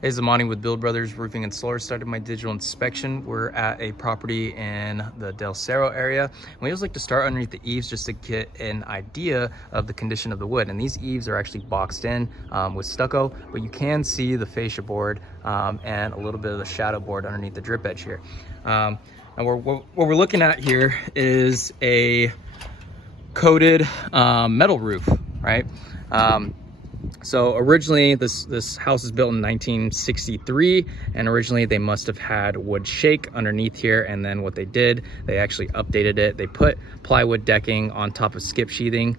Hey, Zamani with Build Brothers Roofing and Solar. Started my digital inspection. We're at a property in the Del Cerro area. And we always like to start underneath the eaves just to get an idea of the condition of the wood. And these eaves are actually boxed in with stucco, but you can see the fascia board and a little bit of the shadow board underneath the drip edge here. And what we're looking at here is a coated metal roof, right? So originally this house was built in 1963, and originally they must have had wood shake underneath here, and then what they did, they actually updated it. They put plywood decking on top of skip sheathing,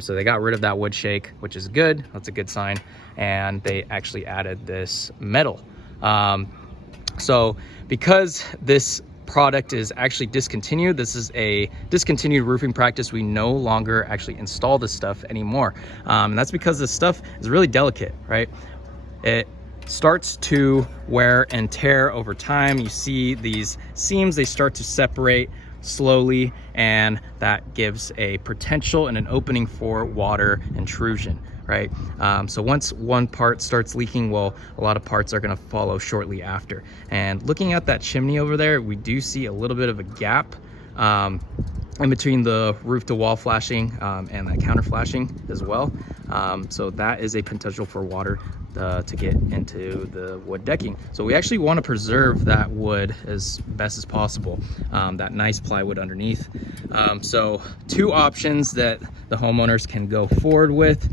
so they got rid of that wood shake, which is good. That's a good sign. And they actually added this metal. So because this product is actually discontinued, this is a discontinued roofing practice, we no longer actually install this stuff anymore, and that's because this stuff is really delicate, right? It starts to wear and tear over time. You see these seams, they start to separate slowly, and that gives a potential and an opening for water intrusion, right? So once one part starts leaking, well, a lot of parts are going to follow shortly after. And looking at that chimney over there, we do see a little bit of a gap in between the roof to wall flashing and that counter flashing as well. So that is a potential for water to get into the wood decking. So we actually want to preserve that wood as best as possible, that nice plywood underneath. So two options that the homeowners can go forward with.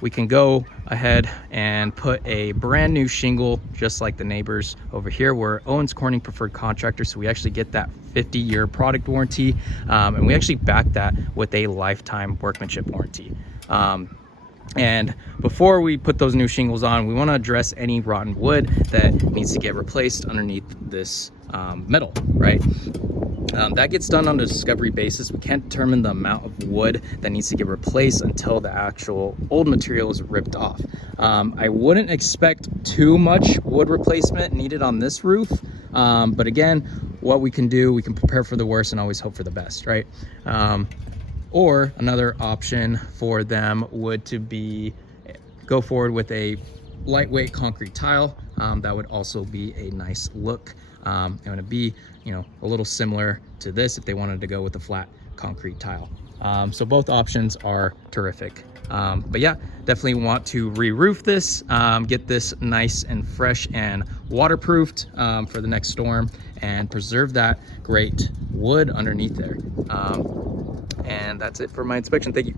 We can go ahead and put a brand new shingle just like the neighbors over here. We're Owens Corning preferred contractor, so we actually get that 50-year product warranty, and we actually back that with a lifetime workmanship warranty. And before we put those new shingles on, we want to address any rotten wood that needs to get replaced underneath this metal, right? That gets done on a discovery basis. We can't determine the amount of wood that needs to get replaced until the actual old material is ripped off. I wouldn't expect too much wood replacement needed on this roof, but again, what we can do, we can prepare for the worst and always hope for the best, right? Or another option for them would to be go forward with a lightweight concrete tile. That would also be a nice look. And it would be, a little similar to this if they wanted to go with a flat concrete tile. So both options are terrific. But yeah, definitely want to re-roof this, get this nice and fresh and waterproofed for the next storm, and preserve that great wood underneath there. And that's it for my inspection. Thank you.